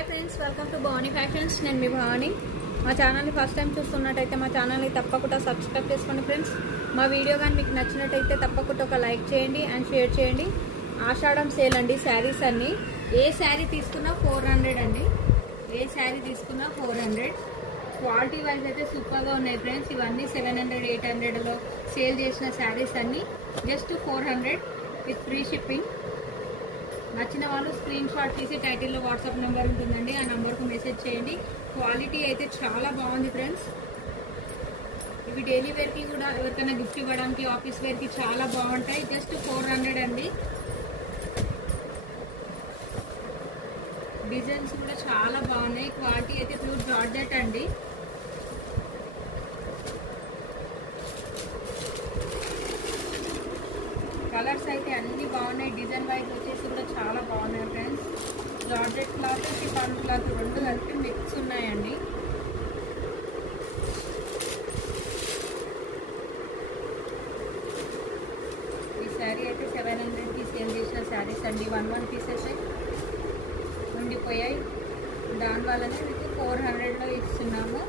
Hi friends, welcome to Bhavani fashions. నేను మీ భవానీ. మా ఛానల్ని ఫస్ట్ టైం చూస్తున్నట్టయితే మా ఛానల్ని తప్పకుండా సబ్స్క్రైబ్ చేసుకోండి ఫ్రెండ్స్. మా వీడియో కానీ మీకు నచ్చినట్టయితే తప్పకుండా ఒక లైక్ చేయండి అండ్ షేర్ చేయండి. ఆషాఢం సేల్ అండి. శారీస్ అన్నీ ఏ శారీ తీసుకున్నా 400 అండి. ఏ శారీ తీసుకున్నా 400. క్వాలిటీ వైజ్ అయితే సూపర్గా ఉన్నాయి ఫ్రెండ్స్. ఇవన్నీ 700, 800లో సేల్ చేసిన శారీస్ అన్నీ జస్ట్ 400 విత్ ఫ్రీ షిప్పింగ్. నచ్చిన వాళ్ళు స్క్రీన్ షాట్ తీసి టైటిల్లో వాట్సాప్ నెంబర్ ఉంటుందండి, ఆ నెంబర్కు మెసేజ్ చేయండి. క్వాలిటీ అయితే చాలా బాగుంది ఫ్రెండ్స్. ఇవి డైలీ వేర్కి కూడా ఎవరికైనా గిఫ్ట్ ఇవ్వడానికి, ఆఫీస్ వేర్కి చాలా బాగుంటాయి. జస్ట్ 400 అండి. డిజైన్స్ కూడా చాలా బాగున్నాయి. క్వాలిటీ అయితే ప్యూర్ జార్జెట్ అండి. కలర్స్ అయితే అన్నీ బాగున్నాయి. డిజైన్ వైజ్ వచ్చేసి కూడా చాలా బాగున్నాయి friends. Georgette cloth, chiffon cloth రెండు కలిపి మిక్స్ ఉన్నాయండి. ఈ శారీ అయితే 700కి సేల్ చేసిన శారీస్ అండి. 1 పీసెస్ ఉండిపోయాయి. దానివల్లనే మీకు 400లో ఇస్తున్నాము.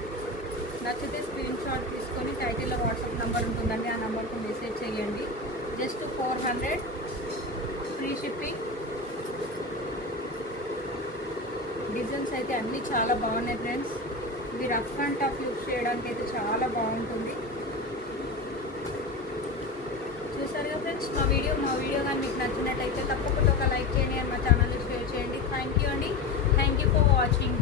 నచ్చితే స్క్రీన్ షాట్ తీసుకొని టైటిల్లో వాట్సాప్ నెంబర్ ఉంటుందండి, ఆ నెంబర్కి మెసేజ్ చేయండి. Just 400 free shipping. డిజైన్స్ అయితే అన్నీ చాలా బాగున్నాయి ఫ్రెండ్స్. ఇవి రఫ్ అండ్ టఫ్ యూజ్ చేయడానికి అయితే చాలా బాగుంటుంది. చూసారుగా ఫ్రెండ్స్, మా వీడియో కానీ మీకు నచ్చినట్లయితే తప్పకుండా ఒక లైక్ చేయండి అండ్ మా ఛానల్ని షేర్ చేయండి. థ్యాంక్ యూ అండి. Thank you for watching.